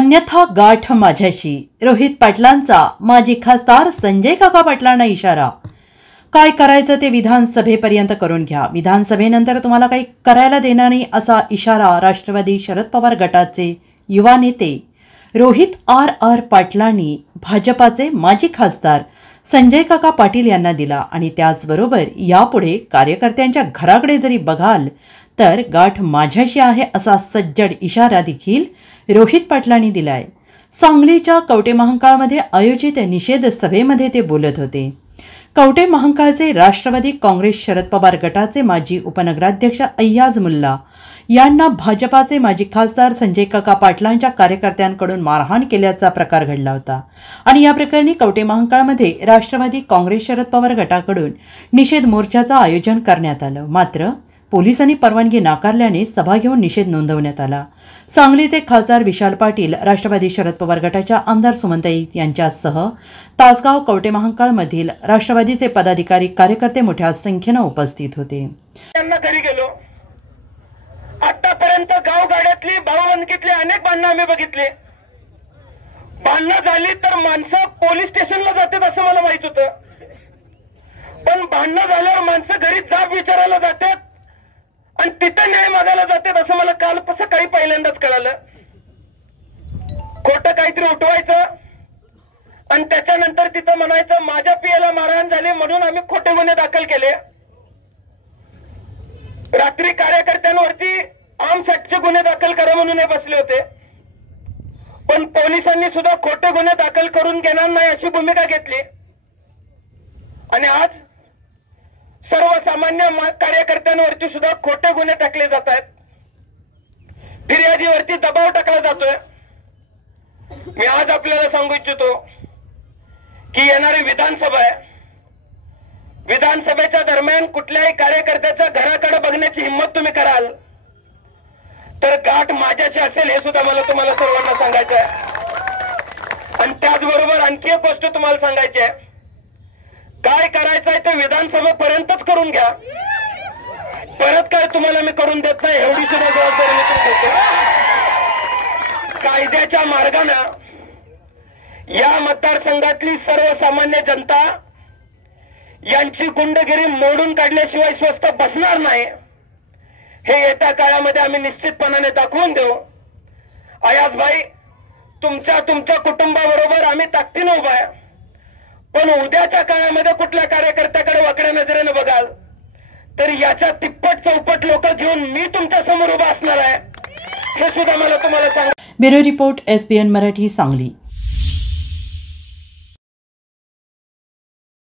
अन्यथा गाठ माझ्याशी. रोहित पाटलांचा माजी खासदार संजय काका पाटलांना इशारा. काय करायचं ते विधानसभेपर्यंत करून घ्या, विधानसभेनंतर तुम्हाला काही करायला देणार नाही, असा इशारा राष्ट्रवादी शरद पवार गटाचे युवा नेते रोहित आर पाटलांनी भाजपाचे माजी खासदार संजय काका पाटील यांना दिला. आणि त्याचबरोबर यापुढे कार्यकर्त्यांच्या घराकडे जरी बघाल तर गाठ माझ्याशी आहे असा सज्जड इशारा देखील रोहित पाटलांनी दिलाय. सांगलीच्या कवटे महांकाळमध्ये आयोजित निषेध सभेमध्ये ते बोलत होते. कवटे महांकाळचे राष्ट्रवादी काँग्रेस शरद पवार गटाचे माजी उपनगराध्यक्ष अय्याज मुल्ला यांना भाजपाचे माजी खासदार संजय काका पाटलांच्या कार्यकर्त्यांकडून मारहाण केल्याचा प्रकार घडला होता. आणि या प्रकरणी कवटे महांकाळमध्ये राष्ट्रवादी काँग्रेस शरद पवार गटाकडून निषेध मोर्चाचं आयोजन करण्यात आलं. मात्र पोलिसांनी परवानगी नाकारल्याने सभा घेऊन निषेध नोंदवण्यात आला. सांगलीचे खासदार विशाल पाटील, राष्ट्रवादी शरद पवार गटाच्या आमदार सुमनताई यांच्यासह तासगाव कवटे महांकाळमधील राष्ट्रवादीचे पदाधिकारी कार्यकर्ते मोठ्या संख्येने उपस्थित होते. घरी गेलो. आतापर्यंत गावगाड्यातली भाऊबंदकीतली अनेक भांडणं आम्ही बघितली. भांडणं झाली तर माणसं पोलीस स्टेशनला जातात असं मला माहित होतं, पण भांडणं झाल्यावर माणसं घरी जाब विचारायला जातात आणि तिथं न्याय मागायला जातात असं मला काल सकाळी पहिल्यांदाच कळालं. खोटं काहीतरी उठवायचं आणि त्याच्यानंतर तिथं म्हणायचं माझ्या पियाला मारहाण झाली म्हणून आम्ही खोटे गुन्हे दाखल केले. रात्री कार्यकर्त्यांवरती आर्म्स ऍक्टचे गुन्हे दाखल करा म्हणून हे बसले होते, पण पोलिसांनी सुद्धा खोटे गुन्हे दाखल करून घेणार नाही अशी भूमिका घेतली. आणि आज सर्वसामान्य कार्यकर्त्यांवरती सुद्धा खोटे गुन्हे टाकले जात आहेत. फिर्यादीवरती दबाव टाकला जातोय. मी आज आपल्याला सांगू इच्छितो की येणारी विधानसभा आहे. विधानसभेच्या दरम्यान कुठल्याही कार्यकर्त्याच्या घराकडे बघण्याची हिंमत तुम्ही कराल तर गाठ माझ्याशी असेल हे सुद्धा मला तुम्हाला सर्वांना सांगायचं आहे. आणि त्याचबरोबर आणखी एक गोष्ट तुम्हाला सांगायची आहे, काय करायचंय ते विधानसभेपर्यंतच करून घ्या. परत काय तुम्हाला मी करून देत नाही एवढी सुद्धा जबाबदारी मी तुम्ही देतो. कायद्याच्या मार्गाने या मतदारसंघातली सर्वसामान्य जनता यांची गुंडगिरी मोडून काढल्याशिवाय स्वस्थ बसणार नाही हे येत्या काळामध्ये आम्ही निश्चितपणाने दाखवून देऊ. अय्याजभाई, तुमच्या कुटुंबाबरोबर आम्ही ताकदीने उभा आहे, पण उद्याच्या काळामध्ये कुठल्या कार्यकर्त्याकडे वाकड्या नजरेने बघाल तर याच्या तिप्पट चौपट लोक घेऊन मी तुमच्या समोर उभा असणार आहे हे सुद्धा मला तुम्हाला सांगा. Bureau report SBN Marathi, Sangli.